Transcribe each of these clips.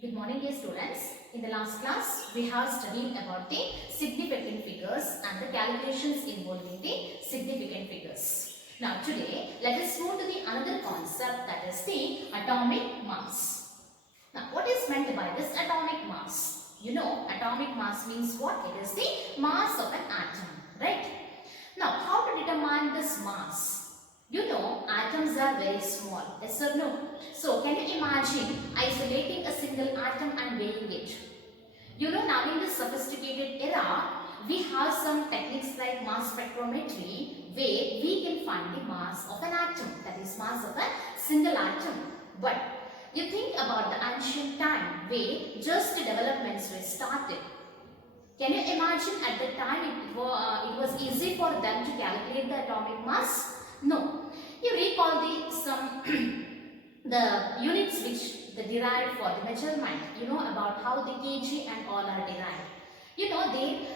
Good morning, dear students. In the last class, we have studied about the significant figures and the calculations involving the significant figures. Now, today, let us move to the another concept, that is the atomic mass. Now, what is meant by this atomic mass? You know, atomic mass means what? It is the mass of an atom, right? Now, how to determine this mass? You know, atoms are very small, yes or no? So, can you imagine isolating a single atom and weighing it? You know, now in this sophisticated era, we have some techniques like mass spectrometry where we can find the mass of an atom, that is mass of a single atom. But you think about the ancient time where just developments were started. Can you imagine at the time it was easy for them to calculate the atomic mass? No. You recall the units which they derived for the measurement. You know about how the kg and all are derived. You know, they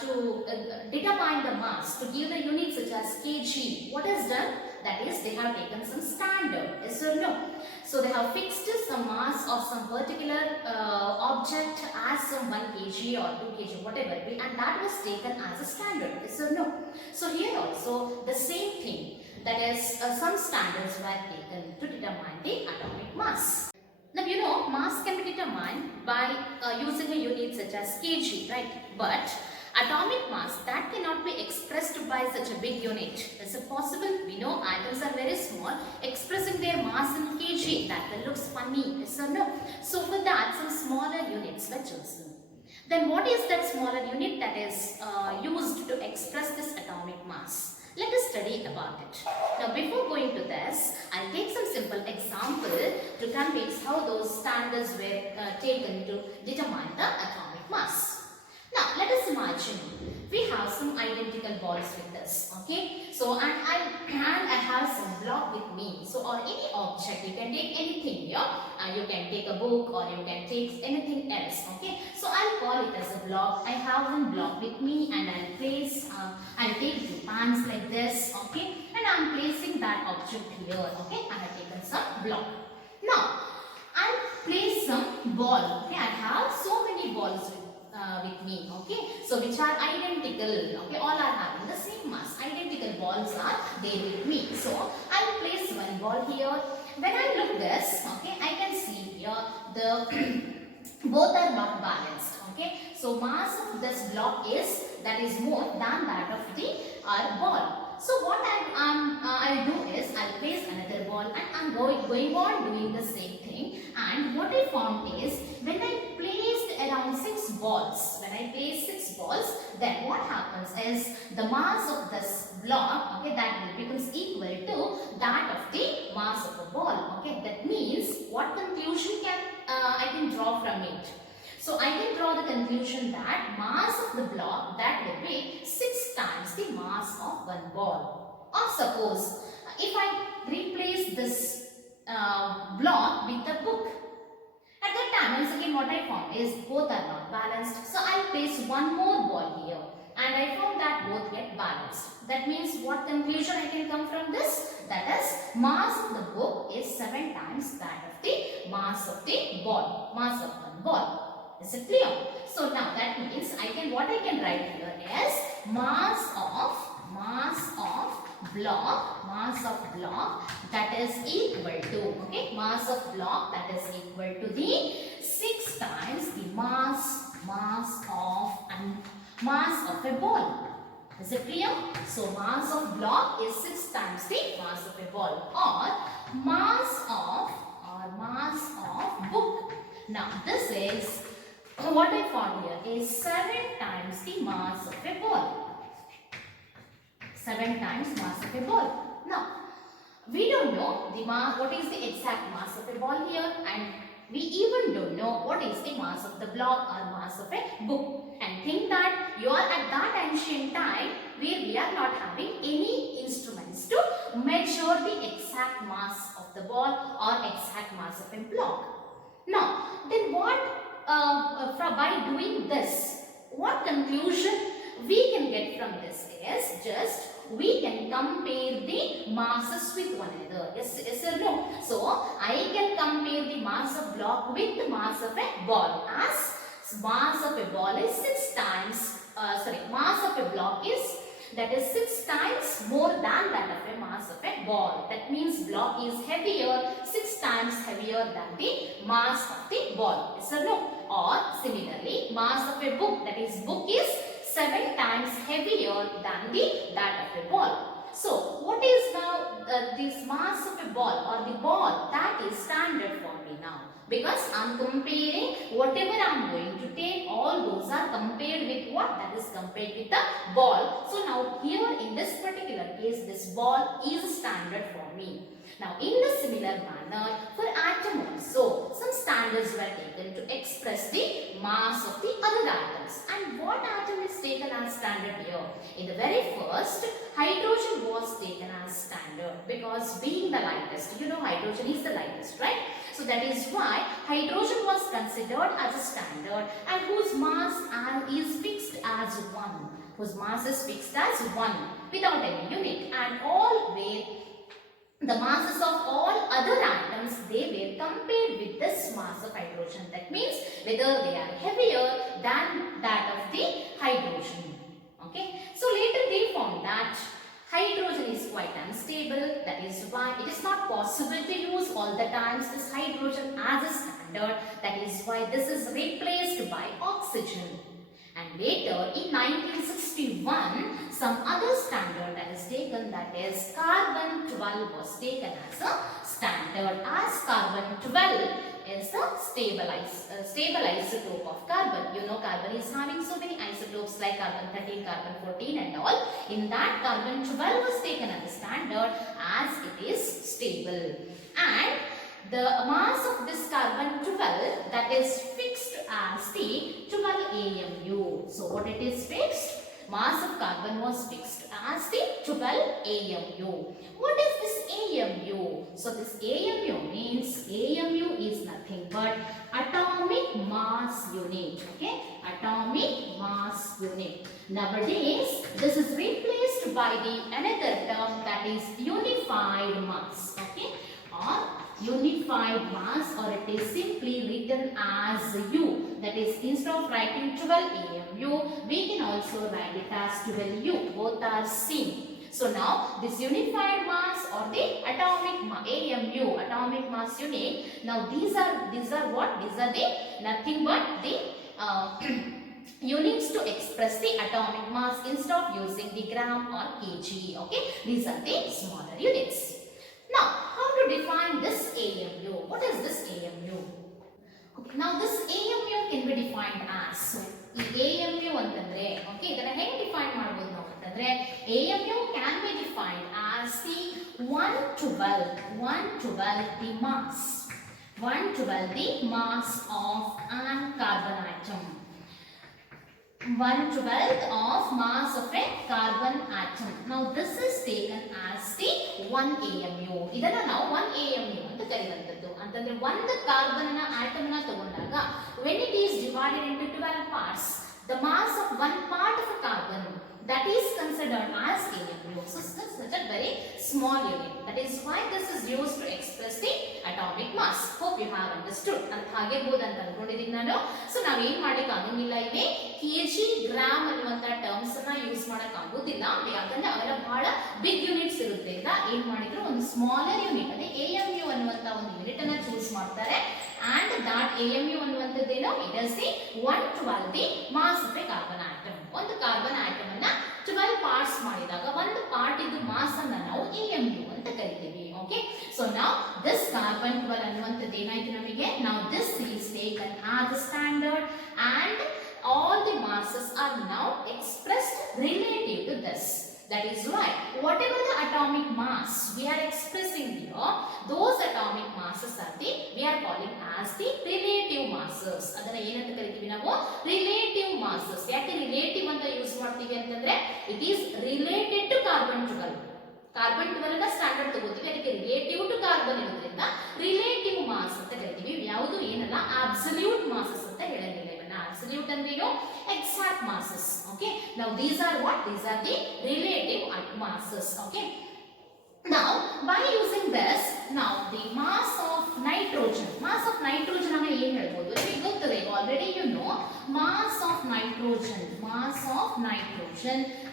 to determine the mass, to give the units such as kg, what is done? That is, they have taken some standard, yes or no? So they have fixed some mass of some particular object as some 1 kg or 2 kg, whatever it be, and that was taken as a standard, yes or no? So here also the same thing, that is some standards were taken to determine the atomic mass. Now you know, mass can be determined by using a unit such as kg, right? But atomic mass, that cannot be expressed by such a big unit. Is it possible? We know atoms are very small. Expressing their mass in kg, that will look funny, yes or no? So for that, some smaller units were chosen. Then what is that smaller unit that is used to express this atomic mass? Let us study about it. Now before going to this, I'll take some simple example to convince how those standards were taken to determine the atomic mass. Now let us imagine we have some identical balls with us, okay? So and I have some block with me. So or any object, you can take anything here. You can take a book or you can take anything else, okay? So I'll call it as a block. I have one block with me and I'll place, I'll take two pans like this, okay? And I'm placing that object here, okay? I have taken some block. Now I'll place some ball, okay? I have so many balls with me, okay? So which are identical, okay? All are having the same mass. Identical balls are there with me. So I'll place one ball here. When I look this, okay, I can see here the both are not balanced, okay? So mass of this block is more than that of the ball. So what I'll do is I'll place another ball and I'm going on doing the same thing. And what I found is when I placed around 6 balls, then what happens is the mass of this block, okay, that becomes equal to that of the mass of the ball, okay? That means what conclusion I can draw from it? So I can draw the conclusion that mass of the block, that will be 6 times the mass of one ball. Or suppose if I replace this block with a book, at that time once again what I found is both are not balanced. So I'll place one more ball here and I found that both get balanced. That means what conclusion I can come from this? That is, mass of the book is 7 times that of the mass of the ball, mass of one ball. Is it clear? So now that means what I can write here is mass of block that is equal to, okay, mass of block that is equal to the 6 times the mass of a ball. Is it clear? So mass of block is 6 times the mass of a ball, or mass of book. Now this is what I found here is 7 times the mass of a ball. 7 times mass of a ball. Now, we don't know what is the exact mass of a ball here, and we even don't know what is the mass of the block or mass of a book. And think that you are at that ancient time where we are not having any instruments to measure the exact mass of the ball or exact mass of a block. Now, then by doing this, what conclusion we can get from this is just we can compare the masses with one another. Yes or no? So I can compare the mass of block with the mass of a ball, as mass of a ball is 6 times, mass of a block is, that is 6 times more than that of a mass of a ball. That means block is heavier, 6 times heavier than the mass of the ball. Yes or no? Or similarly, mass of a book, that is book is 7 times heavier than that of a ball. So what is now this mass of a ball or the ball? That is standard for me now, because I am comparing whatever I am going to take, all those are compared with what? That is compared with the ball. So now here in this particular case, this ball is standard for me. Now in the similar manner, for atom also, some standards were taken to express the mass of the other atoms. And what atom is taken as standard here? In the very first, hydrogen was taken as standard, because being the lightest, you know hydrogen is the lightest, right? So that is why hydrogen was considered as a standard, and whose mass is fixed as 1. Whose mass is fixed as 1 without any unit, and all were the masses of all other atoms, they were compared with this mass of hydrogen. That means whether they are heavier than that of the hydrogen. Okay. So later they found that hydrogen is quite unstable. That is why it is not possible to use all the times this hydrogen as a standard. That is why this is replaced by oxygen. And later in 1961, some other standard that is taken, that is carbon 12 was taken as a standard, as carbon 12 is the stable isotope of carbon. You know carbon is having so many isotopes like carbon 13, carbon 14 and all. In that, carbon 12 was taken as a standard, as it is stable. And the mass of this carbon 12, that is fixed as the 12 AMU. So what it is fixed? Mass of carbon was fixed as the 12 AMU. What is this AMU? So this AMU means AMU is nothing but atomic mass unit. Okay, atomic mass unit. Nowadays this is replaced by the another term, that is unified mass. Okay, or unified mass, or it is simply written as U. That is, instead of writing 12 AMU, we can also write it as 12U. Both are same. So now this unified mass or the atomic AMU, atomic mass unit. Now these are what? These are the nothing but the units to express the atomic mass instead of using the gram or kg. Okay, these are the smaller units. Now, how to define this AMU? What is this AMU? Okay, now this AMU can be defined as, so AMU antandre, okay, idana hege define madabodu ನಾವು ಅಂತಂದ್ರೆ AMU can be defined as the 112 the mass, 112 the mass of an carbon atom. 1/12 of mass of a carbon atom. Now this is taken as the 1 AMU. ಇದನ್ನ ನಾವು 1 AMU ಅಂತ ಕರೆಯುವಂತದ್ದು. ಅಂತಂದ್ರೆ ಒಂದು carbon atom ನ ತಗೊಂಡಾಗ when it is divided into 12 parts, the mass of one part of a carbon, that is considered as AMU. So this is such a very small unit. That is why this is used to express the atomic mass. Hope you have understood. ಅಂತ ಆಗಿರಬಹುದು ಅಂತ ಅನ್ಕೊಂಡಿದ್ದೀನಿ ನಾನು. So ನಾವು ಏನು ಮಾಡಲಿಕ್ಕೆ ಆಗೋದಿಲ್ಲ, ಇಲ್ಲಿ kg ಗ್ರಾಮ್ ಅನ್ನುವಂತ ಟರ್ಮ್ಸ್ ಅನ್ನ ಯೂಸ್ ಮಾಡಕ್ಕೆ ಆಗೋದಿಲ್ಲ, ಯಾಕಂದ್ರೆ ಅವೆಲ್ಲ ಬಹಳ ಬಿಗ್ ಯೂನಿಟ್ಸ್ ಇರೋದ್ರಿಂದ ಏನು ಮಾಡಿದ್ರು ಒಂದು ಸ್ಮಾಲರ್ ಯೂನಿಟ್, ಅದೇ AMU ಅನ್ನುವಂತ ಒಂದು ಯೂನಿಟ್ ಅನ್ನ ಚೂಸ್ ಮಾಡ್ತಾರೆ. And that AMU ಅನ್ನುವಂತದ್ದೇನು, it is the 1/12 the mass of a carbon atom. ಒಂದು ಕಾರ್ಬನ್ ಆಟಮ್ ಅನ್ನ 12 ಪಾರ್ಟ್ಸ್ ಮಾಡಿದಾಗ ಒಂದು ಪಾರ್ಟ್ ಇದು ಮಾಸ್ ಅನ್ನ ನಾವು AMU ಅಂತ ಕರಿತೀವಿ. ಓಕೆ, ಸೊ ನಾವು ದಿಸ್ ಕಾರ್ಬನ್ 12 ಅನ್ನುವಂತದ್ದು ಏನಾಯ್ತು ನಮಗೆ, ನಾವು this is taken as standard and all the masses are now expressed relative to this. That is why whatever the atomic mass we are expressing here, those atomic masses are the, we are calling as the relative masses. ಅದನ್ನ ಏನಂತ ಕರಿತೀವಿ ನಾವು, relative masses. ಯಾಕೆ relative ಅಂತ use ಮಾಡ್ತೀವಿ ಅಂತಂದ್ರೆ it is related to carbon 12. Carbon 12 ನ standard ತಗೋತೀವಿ, ಅದಕ್ಕೆ ರಿಲೇಟಿವ್ ಟು ಕಾರ್ಬನ್ ಇರೋದ್ರಿಂದ ರಿಲೇಟಿವ್ ಮಾಸ್ ಅಂತ ಕರಿತೀವಿ. ಯಾವುದು ಏನಲ್ಲ ಅಬ್ಸಲ್ಯೂಟ್ ಮಾಸಸ್ ಅಂತ ಹೇಳಂಗಿಲ್ಲ. ಇವನ್ನ ಅಬ್ಸಲ್ಯೂಟ್ ಅಂತಂದ್ರೇನು exact masses. Okay, now these are what? These are the relative masses. Okay, now by using this, now the mass of nitrogen ಅನ್ನ ಏನು ಹೇಳ್ಬೋದು? ನಿಮಗೆ ಗೊತ್ತದೆ, already you know mass of nitrogen.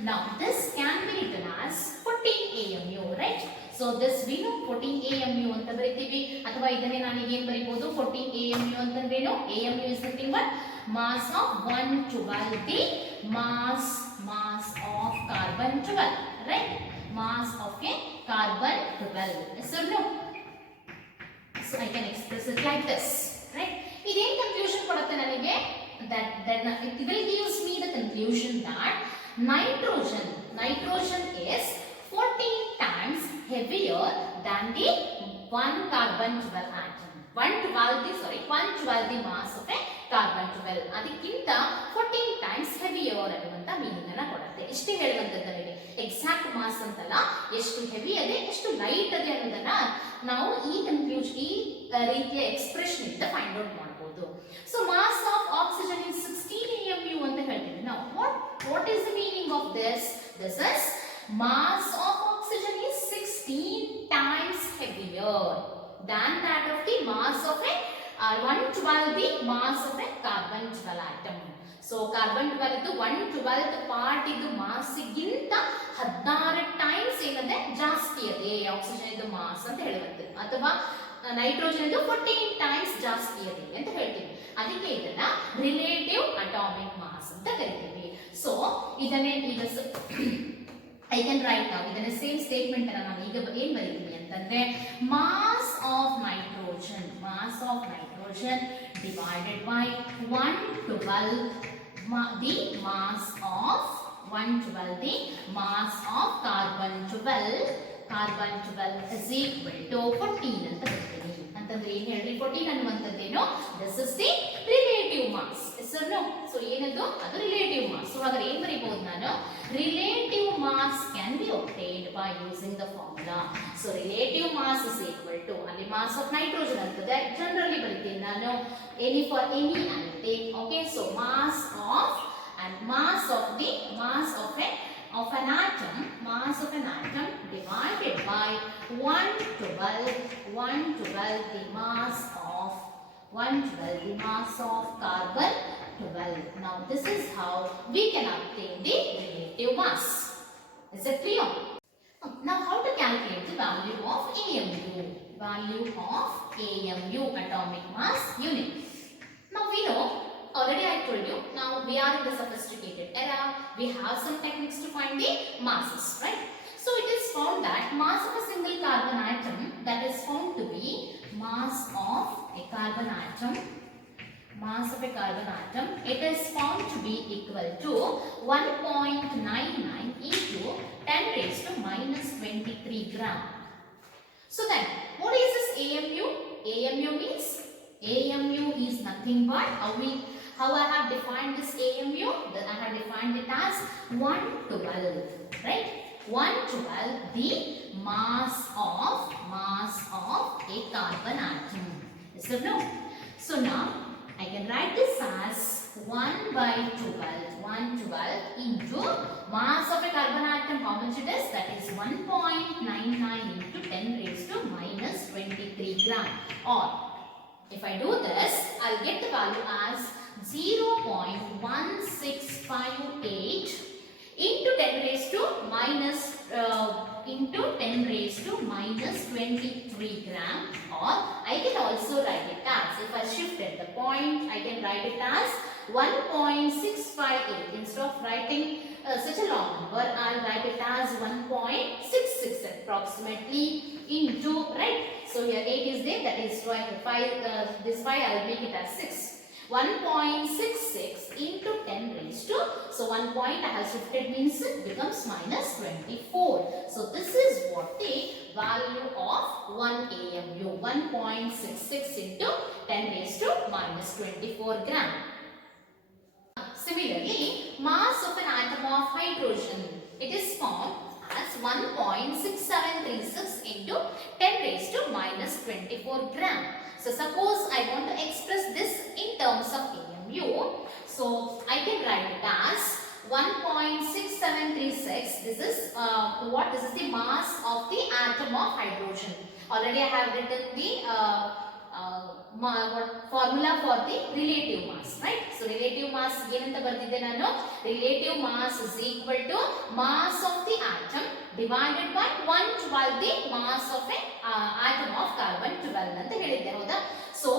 Now this can be written as 14 AMU, right? So this we know 14 AMU ಅಂತ ಬರೀತೀವಿ, ಅಥವಾ ಇದನ್ನೇ ನಾನು ಏನು ಬರೀಬಹುದು? 14 AMU ಅಂತಂದ್ರೇನು? AMU is nothing but mass of 112, the mass of carbon 12, right? Mass of a carbon 12. Yes or no? So I can express it like this, right? Iದೇನು conclusion ಕೊಡುತ್ತೆ ನನಗೆ? That then it will gives me the conclusion that nitrogen is 14 times heavier than the 1 carbon 12 atom. 112 the mass of a carbon 12. ಅದಕ್ಕಿಂತ 14 times heavier ಅನ್ನುವಂತ meaning ಅನ್ನ ಕೊಡುತ್ತೆ. ಇಷ್ಟೇ ಹೇಳುವಂತದ್ದು ನನಗೆ. Exact mass ಅಂತಲ್ಲ, ಎಷ್ಟು ಹೆವಿ ಇದೆ, ಎಷ್ಟು ಲೈಟ್ ಇದೆ ಅನ್ನೋದನ್ನ ನಾವು ಈ ರೀತಿಯ ಎಕ್ಸ್ಪ್ರೆಷನ್ ಇಂದ ಫೈಂಡ್ ಔಟ್ ಮಾಡಬಹುದು. So mass of oxygen is 16 AMU ಅಂತ ಹೇಳ್ತೀವಿ. ನಾವು what is the meaning of this? This is mass of oxygen is 16 times heavier than that of the mass of a 112 the mass of a carbon 12 atom. So carbon 12 ಇದು 1/12 part ಇದು mass ಗಿಂತ 16 times ಏನದೆ ಜಾಸ್ತಿ ಇದೆ oxygen ಇದು mass ಅಂತ ಹೇಳುತ್ತೆ, ಅಥವಾ nitrogen ಇದು 14 ಟೈಮ್ಸ್ ಜಾಸ್ತಿ ಇದೆ ಅಂತ ಹೇಳ್ತೀವಿ. ಅದಕ್ಕೆ ಇದನ್ನ ರಿಲೇಟಿವ್ ಅಟಾಮಿಕ್ ಮಾಸ್ ಅಂತ ಕರಿತೀವಿ. ಸೊ ಇದನ್ನೇ ಈಗ I can write now ಇದನ್ನ ಸೇಮ್ ಸ್ಟೇಟ್ಮೆಂಟ್ ಅನ್ನ ನಾನು ಈಗ ಏನು ಬರೀತೀನಿ ಅಂತಂದ್ರೆ mass of nitrogen divided by 112 the mass of 112 the mass of carbon 12 is equal to 14 ಅಂತ ಬರ್ತೀನಿ. ಅಂತಂದ್ರೆ ಏನು ಹೇಳಿ 14 ಅನ್ನುವಂಥದ್ದೇನು? this is the relative mass. Yes or no? so ಏನದು? ಅದು relative mass. so ಹಾಗಾದ್ರೆ ಏನು ಬರೀಬಹುದು ನಾನು? relative mass can be obtained by using the formula. so relative mass is equal to ಅಲ್ಲಿ mass of nitrogen ಅಂತದೆ ಜನರಲಿ ಬರೀತೀನಿ ನಾನು, for any atom. okay, so mass of an atom divided by 112 the mass of carbon 12. Now this is how we can obtain the relative mass. Is it clear? Now how to calculate the value of AMU, atomic mass unit. Now we know, already I told you, now we are in the sophisticated era. We have some techniques to find the masses, right? So it is found that mass of a single carbon atom, that is found to be mass of a carbon atom, it is found to be equal to 1.99 into 10 raised to minus 23 gram. So then, what is this AMU? AMU is nothing but how I have defined this AMU? Then I have defined it as 112, right? 112 the mass of a carbon atom. Is that no? So now I can write this as 1/12 into mass of a carbon atom. How much it is? That is 1.99 into 10 raised to minus 23 gram. Or if I do this, I'll get the value as 0.1658 into 10 raised to minus 23 gram. Or I can also write it as, if I shifted the point, I can write it as 1.658. Instead of writing such a long number, I'll write it as 1.66 approximately into, right? So here 8 is there, that is why this 5 I'll make it as 6. 1.66 into 10 raised to, so 1 point I have shifted means it becomes minus 24. So this is what the value of 1 AMU, 1.66 into 10 raised to minus 24 gram. Similarly, mass of an atom of hydrogen, it is found as 1.6736 into 10 raised to minus 24 gram. So suppose I want to express this in terms of AMU. So I can write it as 1.6736. This is what? This is the mass of the atom of hydrogen. Already I have written the formula for the relative mass, right? So relative mass ಏನಂತ ಬರ್ತಿದ್ದೆ ನಾನು? Relative mass is equal to mass of the atom divided by 1/12 the mass of a atom of carbon 12 ಅಂತ ಹೇಳಿದ್ದೆ, ಹೌದಾ? So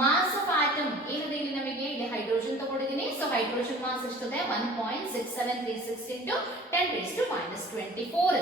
mass of atom ಏನಿದೆ ಇಲ್ಲಿ ನಮಗೆ? ಇಲ್ಲಿ ಹೈಡ್ರೋಜನ್ ತಗೊಂಡಿದ್ದೀನಿ. ಸೊ ಹೈಡ್ರೋಜನ್ ಮಾಸ್ ಎಷ್ಟಿದೆ? 1.6736 into 10 raised to minus 24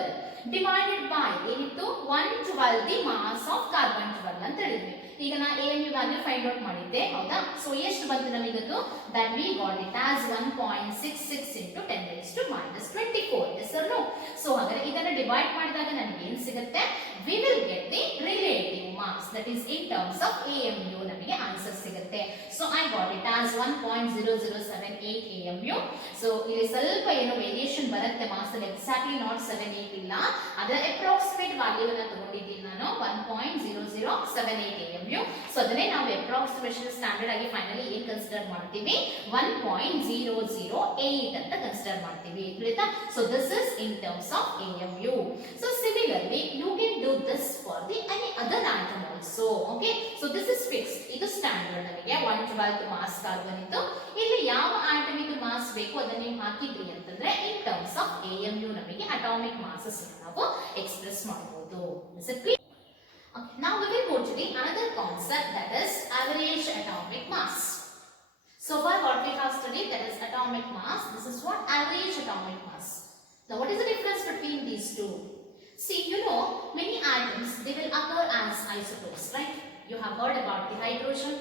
divided by ಏನಿತ್ತು? 1/12 ದಿ ಮಾಸ್ ಆಫ್ ಕಾರ್ಬನ್ 12 ಅಂತ ಹೇಳಿದ್ವಿ. ಈಗ ನಾ AMU ವ್ಯಾಲ್ಯೂ ಫೈಂಡ್ ಔಟ್ ಮಾಡಿದ್ದೆ, ಹೌದಾ? ಸೊ ಎಷ್ಟು ಬಂತು ನಮಗದು? That we got it as 1.66 into 10 raised to minus 24. Yes or no? So ಹಾಗಾದ್ರೆ ಇದನ್ನ ಡಿವೈಡ್ ಮಾಡಿದಾಗ ನಮಗೆ ಏನು ಸಿಗುತ್ತೆ? we will get the relative mass, that is in terms of AMU ನಮಗೆ ಆನ್ಸರ್ ಸಿಗುತ್ತೆ. So I got it as 1.0078 AMU. So ಇಲ್ಲಿ ಸ್ವಲ್ಪ ಏನೋ ವೇರಿಯೇಷನ್ ಬರುತ್ತೆ ಮಾಸ್ ಅಲ್ಲಿ, ಎಕ್ಸಾಕ್ಟ್ಲಿ ನಾಟ್ 78 ಇಲ್ಲ, ಅದರ ಅಪ್ರಾಕ್ಸಿಮೇಟ್ ವ್ಯಾಲ್ಯೂ ಅನ್ನು ತಗೊಂಡಿದ್ದೀನಿ ನಾನು 1.0078 AMU. ಸೊ ಅದನ್ನೇ ನಾವು ಅಪ್ರಾಕ್ಸಿಮೇಷನ್ ಸ್ಟ್ಯಾಂಡರ್ಡ್ ಆಗಿ ಫೈನಲಿ ಏನು ಕನ್ಸಿಡರ್ ಮಾಡ್ತೀವಿ? 1.008 ಅಂತ ಕನ್ಸಿಡರ್ ಮಾಡ್ತೀವಿ, ಆಯ್ತಾ? So this is in terms of AMU. So similarly you can do this for the any other atom also. Okay, so this is fixed. ಇದು standard ನಮಗೆ 1/12 ಮಾಸ್ ಕಾರ್ಬನ್ ಇತ್ತು. ಇಲ್ಲಿ ಯಾವ ಆಟಮ್ ಇದು ಮಾಸ್ ಬೇಕು ಅದನ್ನ ನೀವು ಹಾಕಿದ್ರಿ ಅಂತಂದ್ರೆ ಇನ್ ಟರ್ಮ್ಸ್ ಆಫ್ AMU ನಮಗೆ ಅಟಾಮಿಕ್ ಮಾಸಸ್ ನಾವು ಎಕ್ಸ್ಪ್ರೆಸ್ ಮಾಡಬಹುದು. Is it clear? Okay, now we will go to the another concept, that is average atomic mass. So far what we have studied, that is atomic mass. This is what? Average atomic mass. Now what is the difference between these two? See, you know, many atoms, they will occur as isotopes, right? You have heard about the hydrogen.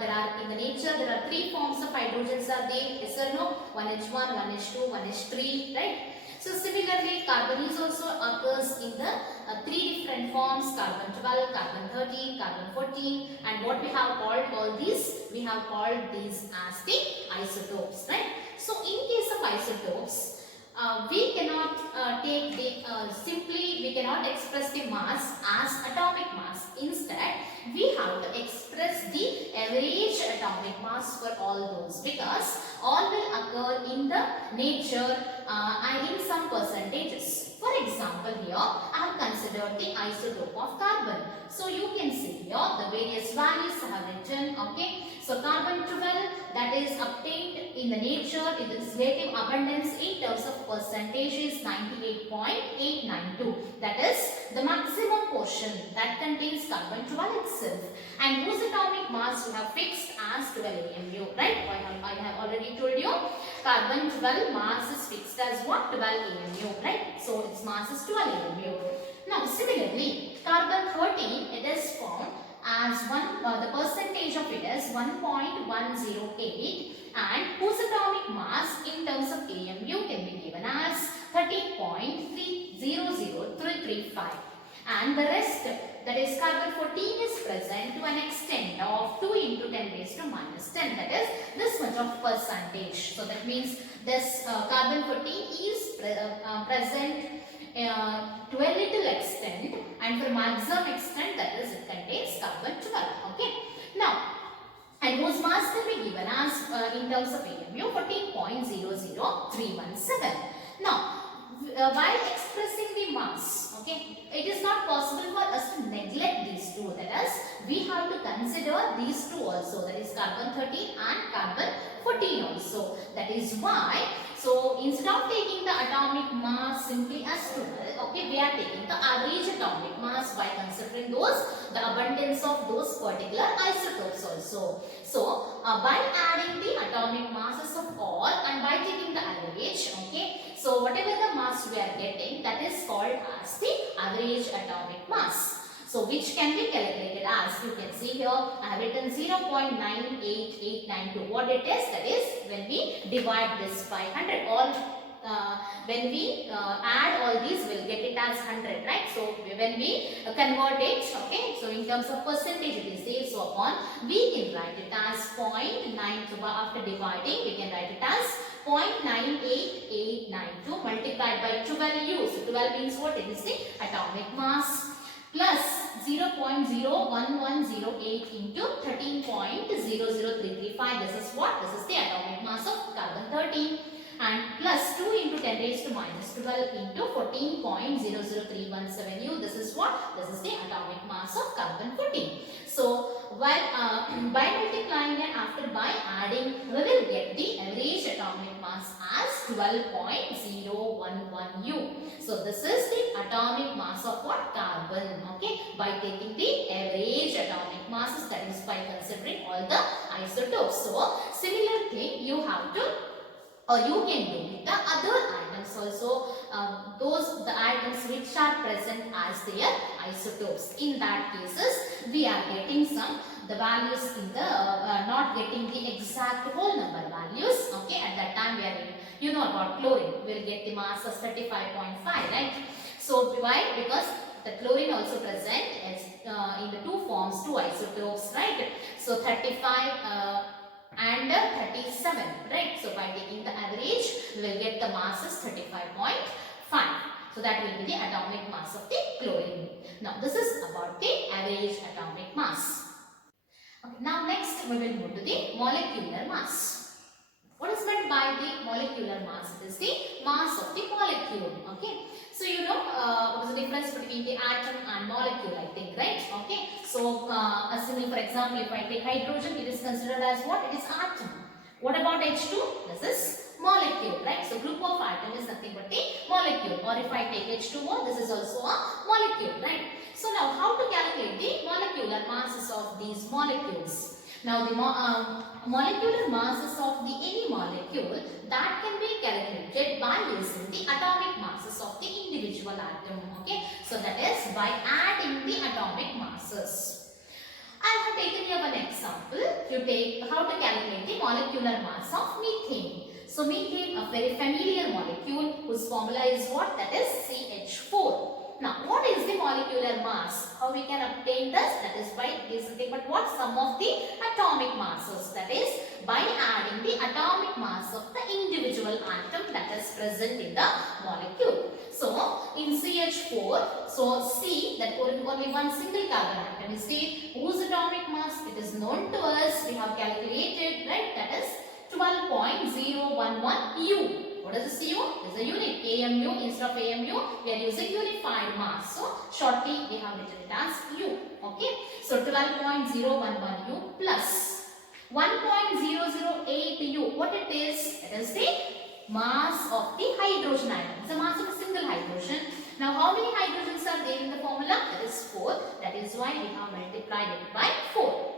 There are in the nature there are 3 forms of hydrogens are there, yes or no? 1H1, 1H2, 1H3, right? So similarly carbon is also occurs in the 3 different forms: carbon 12, carbon 13, carbon 14, and what we have called all these? We have called these as the isotopes, right? So in case of isotopes, we cannot take the simply we cannot express the mass as atomic mass. Instead we have to express the average atomic mass for all those, because all will occur in the nature and in some percentages. For example, here I have considered the isotope of carbon. So you can see here the various values I have written. Okay, so carbon 12, that is obtained in the nature, it is relative abundance in terms of percentage is 98.892. That is the maximum portion that contains carbon 12 itself, and whose atomic mass we have fixed as 12 AMU, right? I have already told you carbon 12 mass is fixed as what? 12 AMU, right? So its mass is 12 AMU. Now similarly carbon 13, it is found as the percentage of it is 1.108, and whose atomic mass in terms of AMU can be given as 13.300335, and the rest, that is carbon 14, is present to an extent of 2 into 10 raised to minus 10, that is this much of percentage. So that means this carbon 14 is present to a little extent, and for maximum extent, that is it contains carbon 12. Okay, now and whose mass can be given as in terms of AMU 14.00317. Now while expressing the mass, okay, it is not possible for us to neglect these two, that is we have to consider these two also, that is carbon 13 and carbon 14 also. That is why, so instead of taking the atomic mass simply as 12, okay, we are taking the average atomic mass by considering those the abundance of those particular isotopes also. So by adding the atomic masses of all and by taking the average, okay, so whatever the mass we are getting, that is called as the average atomic mass. So which can be calculated as, you can see here I have written 0.98892. What it is? That is when we divide this by 100, all when we add all these, we'll get it as 100, right? So when we convert it, okay, so in terms of percentage it is there, so upon we can write it as 0.9. So after dividing we can write it as 0.98892 multiplied by 12U. So 12 means what? It is the atomic mass, plus 0.01108 into 13.00335. This is what? This is the atomic mass of carbon 13 and plus 2 into 10 raised to minus 12 into 14.00317 U. This is what? This is the atomic mass of carbon 14. So while by multiplying and after by adding, we will get the average atomic mass as 12.011 U. So this is the atomic mass of what? Carbon. Okay, by taking the average atomic masses, that is by considering all the isotopes. So similar thing you have to, or you can do with the other atoms also, the atoms which are present as their isotopes. In that cases, we are getting the values in the, not getting the exact whole number values. Okay, at that time we are, you know about chlorine, we will get the mass as 35.5, right? So why? Because the chlorine also present as in the two forms, two isotopes, right? So 35 and 37, right? So by taking the average, we will get the mass as 35.5. So that will be the atomic mass of the chlorine. Now this is about the average atomic mass. Okay, now next we will move to the molecular mass. What is meant by the molecular mass? It is the mass of the molecule. Okay. So you know what is the difference between the atom and molecule, I think, right? Okay. So assuming, for example, if I take hydrogen, it is considered as what? It is atom. What about H2? This is molecule, right? So group of atom is nothing but the molecule. Or if I take H2O, this is also a molecule, right? So now how to calculate the molecular masses of these molecules? Now the molecular masses of the any molecule, that can be calculated by using the atomic masses of the individual atom. Okay, so that is by adding the atomic masses. I have taken here one example to take how to calculate the molecular mass of methane. So methane, a very familiar molecule whose formula is what? That is CH4. Now, what is the molecular mass? How we can obtain this? That is by basically, but what? Sum of the atomic masses. That is by adding the atomic mass of the individual atom that is present in the molecule. So, in CH4, so C, that only one single carbon atom is there, whose atomic mass it is known to us. We have calculated, right? That is 12.011 U. What is this U? This is a unit. AMU, instead of AMU, we are using unified mass. So, shortly we have written it as U. Okay. So, 12.011 U plus 1.008 U. What it is? It is the mass of the hydrogen atom. It's the mass of a single hydrogen. Now, how many hydrogens are there in the formula? That is 4. That is why we have multiplied it by 4.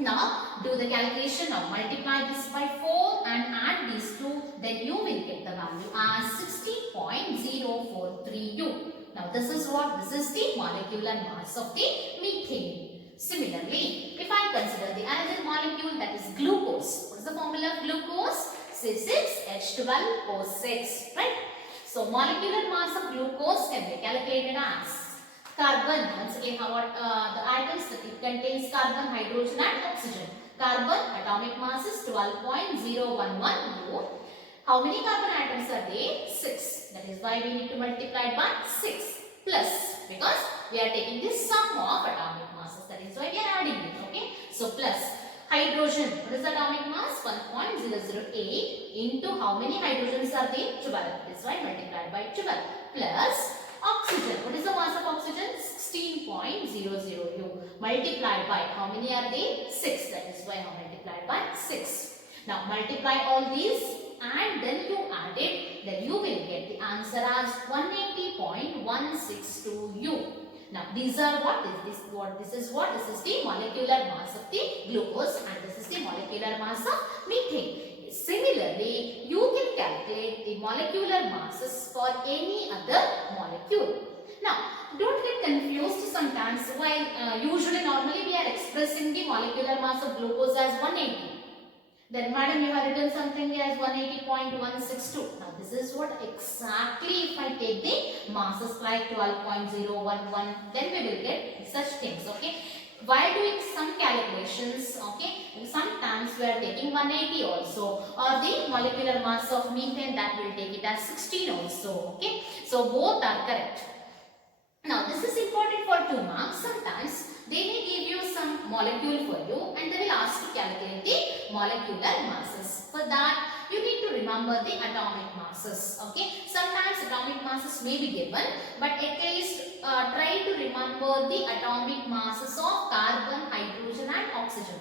Now, do the calculation of multiply this by 4 and add these two, then you will get the value as 60.043 U. Now, this is what? This is the molecular mass of the methane. Similarly, if I consider the another molecule, that is glucose. What is the formula of glucose? C6H12O6, right? So, molecular mass of glucose can be calculated as carbon. Once again, the atoms that it contains carbon, hydrogen and oxygen. Carbon atomic mass is 12.011 U. How many carbon atoms are there? 6. That is why we need to multiply by 6 plus, because we are taking the sum of atomic masses. That is why we are adding it. Okay. So plus hydrogen. What is the atomic mass? 1.008 into how many hydrogens are there? 12. That is why multiplied by 12 plus oxygen. What is the mass of oxygen? 16.00 U. Multiplied by how many are they? 6. That is why I multiplied by 6. Now multiply all these and then you add it. Then you will get the answer as 180.162 U. Now these are what? This is what? This is the molecular mass of the glucose and this is the molecular mass of methane. Similarly, you can calculate the molecular masses for any other molecule. Now, don't get confused sometimes while usually normally we are expressing the molecular mass of glucose as 180. Then madam, you have written something as 180.162. Now this is what exactly if I take the masses like 12.011, then we will get such things. Okay. While doing some calculations, okay, sometimes we are taking 180 also, or the molecular mass of methane, that will take it as 16 also. Okay. So both are correct. Now this is important for 2 marks. Sometimes they may give you some molecule for you and they will ask to calculate the molecular masses. For that you need to remember the atomic masses. Okay, sometimes atomic masses may be given, but at least try to remember the atomic masses of carbon, hydrogen and oxygen.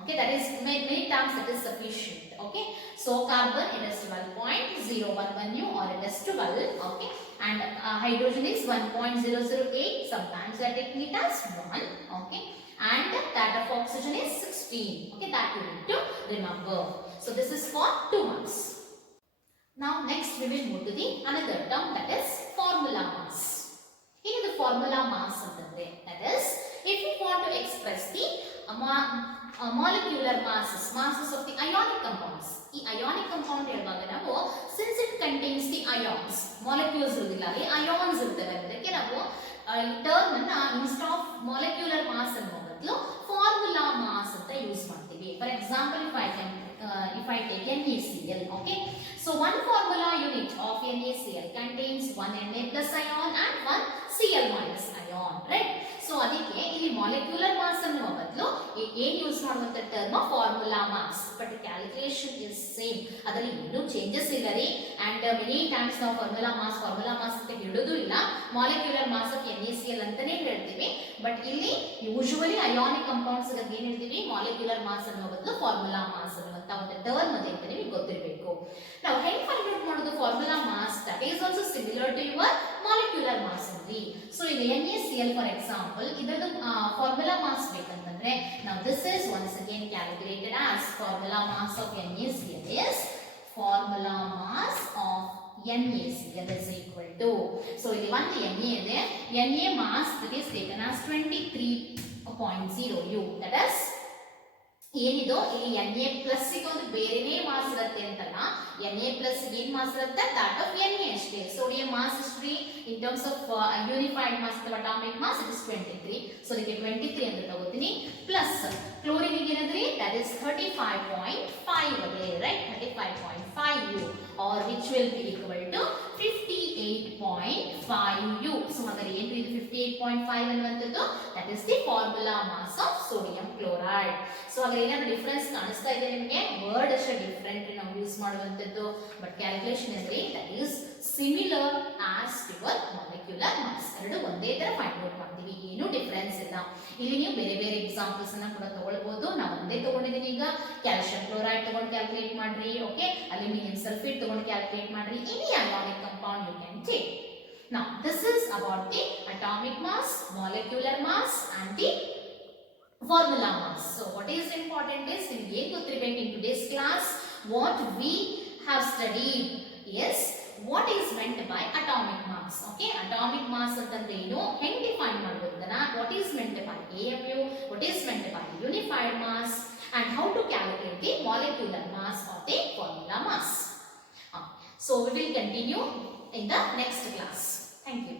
Okay, that is many times that is sufficient. Okay, so carbon it is 12.011 U or it is 12. Okay, and hydrogen is 1.008. Sometimes they are taking it as 1. Okay, and that of oxygen is 16. Okay, that you need to remember. So this is for 2 marks. Now next we will move to the another term, that is formula mass. In the formula mass antandre, that is if we want to express the molecular masses of the ionic compounds. ಈ ionic compound ಹೇಳುವಾಗ ನಾವು since it contains the ions, molecules ಇರುವುದಿಲ್ಲ, ಅಲ್ಲಿ ions ಇರ್ತವೆ, ಅದಕ್ಕೆ ನಾವು ಈ term ಅನ್ನ ಇನ್ಸ್ಟೆಡ್ ಆಫ್ ಮಾಲಿಕ್ಯುಲರ್ ಮಾಸ್ ಅನ್ನೋ ಬದಲು ಫಾರ್ಮುಲಾ ಮಾಸ್ ಅಂತ ಯೂಸ್ ಮಾಡ್ತೀವಿ. For example if I take NaCl, okay, so one formula unit of NaCl contains one Na plus ion and one Cl minus ion, right? So ಅದಕ್ಕೆ ಇಲ್ಲಿ molecular mass ಅನ್ನುವ ಬದಲು ಏನು use ಮಾಡುವಂತ term formula mass, but calculation is same, ಅದರಲ್ಲಿ ಏನೂ changes ಇಲ್ಲ ರೀ. ಅಂಡ್ ಮೆನಿ ಟೈಮ್ಸ್ ನಾವು ಫಾರ್ಮುಲಾ ಮಾಸ್ ಅಂತ ಹೇಳೋದು ಇಲ್ಲ, ಮಾಲಿಕ್ಯುಲರ್ ಮಾಸ್ ಆಫ್ NaCl ಅಂತಾನೆ ಹೇಳ್ತೀವಿ. ಬಟ್ ಇಲ್ಲಿ ಯೂಶುವಲಿ ಅಯಾನಿಕ್ ಕಂಪೌಂಡ್ಸ್ ಗೆ ಏನು ಹೇಳ್ತೀವಿ, ಮಾಲಿಕ್ಯುಲರ್ ಮಾಸ್ ಅನ್ನುವ ಬದಲು ಫಾರ್ಮುಲಾ ಮಾಸ್ ಅನ್ನುವಂತ ಒಂದು ಟರ್ಮ್ ಅದೇ ಅಂತ ನಿಮಗೆ ಗೊತ್ತಿರಬೇಕು. ನಾವು ಹೆಂಗ್ ಫೈಂಡ್ ಔಟ್ ಮಾಡೋದು formula mass? That is also similar to your molecular mass only. So in NaCl for example, ಇದರದು ಫಾರ್ಮುಲಾ ಮಾಸ್ ಬೇಕಂತಂದ್ರೆ now this is once again calculated as formula mass of NaCl is formula mass of NaCl is equal to, so ಇಲ್ಲಿ ಒಂದು Na ಇದೆ, Na mass that is taken as 23.0 U, that is ಏನಿದು ಇಲ್ಲಿ Na plus ಗೆ ಒಂದು ಬೇರೆನೇ mass ಇರುತ್ತೆ ಅಂತಲ್ಲ, Na ಪ್ಲಸ್ ಏನ್ ಮಾಸ್ ಇರುತ್ತೆ, ದಟ್ ಆಫ್ Na ಅಷ್ಟೇ. ಸೋಡಿಯಂ ಮಾಸ್ ಇಸ್ಟ್ರಿ in terms of unified mass ಅಥವಾ atomic mass it is 23, so ಇದಕ್ಕೆ 23 ಅಂತ ತಗೋತೀನಿ. ಪ್ಲಸ್ ಕ್ಲೋರಿನ್ ಗೆ ಏನಂದ್ರೆ ದಟ್ ಇಸ್ 35.5 ಅದೇ, right, 35.5 U or which will be equal to 58.5 U. So ಹಾಗಾದ್ರೆ ಏನು ಇದು 58.5 ಅನ್ನುವಂಥದ್ದು, that is the formula mass of sodium chloride. So ಹಾಗಾದ್ರೆ ಏನಾದ್ರು ಡಿಫರೆನ್ಸ್ ಕಾಣಿಸ್ತಾ ಇದೆ ನಿಮಗೆ? ವರ್ಡ್ ಅಷ್ಟೇ ಡಿಫರೆಂಟ್ ನಾವು ಯೂಸ್ ಮಾಡುವಂಥದ್ದು, ಬಟ್ ಕ್ಯಾಲ್ಕುಲೇಷನ್ ಅಂದ್ರೆ that is similar as your molecular mass. ಎರಡು ಒಂದೇ ತರ ಫೈಂಡ್ ಔಟ್ ಮಾಡ್ತೀವಿ, ಏನು ಡಿಫರೆನ್ಸ್ ಇಲ್ಲ. ಇಲ್ಲಿ ನೀವು ಬೇರೆ ಬೇರೆ ಎಕ್ಸಾಂಪಲ್ಸ್ ಅನ್ನ ಕೂಡ ತಗೊಳ್ಬಹುದು. ನಾವು ಒಂದೇ ತಗೊಂಡಿದ್ದೀನಿ, ಈಗ ಕ್ಯಾಲ್ಸಿಯಂ ಕ್ಲೋರೈಡ್ ತಗೊಂಡು ಕ್ಯಾಲ್ಕುಲೇಟ್ ಮಾಡ್ರಿ, ಓಕೆ, ಅಲ್ಯೂಮಿನಿಯಂ ಸಲ್ಫೇಟ್ ತಗೊಂಡು ಕ್ಯಾಲ್ಕುಲೇಟ್ ಮಾಡ್ರಿ, any ionic compound you can take. Now this is about the atomic mass, molecular mass and the formula mass. So what is important is ನಿಮಗೆ ಏನು ಗೊತ್ತಿರಬೇಕು in today's class, what we have studied is what is meant by atomic mass. Okay, atomic mass ಅಂತಂದ್ರೆ ಏನು, ಹೆಂಗ್ define ಮಾಡೋದನ್ನ, what is meant by AMU, what is meant by unified mass and how to calculate the molecular mass or the formula mass. So we will continue in the next class. Thank you.